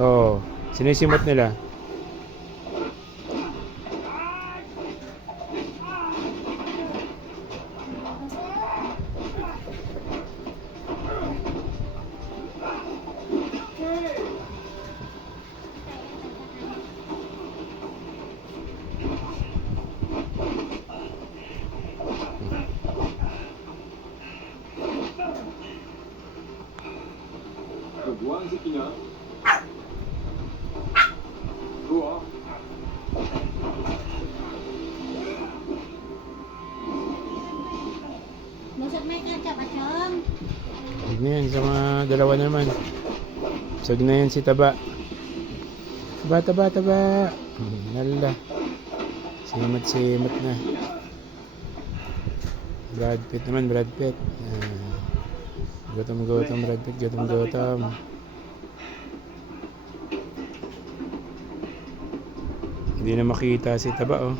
Oo. Sinisimot nila. Buang si Pina. Buang. Busog may ketchup at yung Huwag na yan sa mga dalawa naman. Sag na yan si Taba. Taba, taba, taba. Nala. Simot na. Brad Pitt naman, Brad Pitt. Gutom, Brad Pitt, gutom. Hindi na makita si Taba, oh.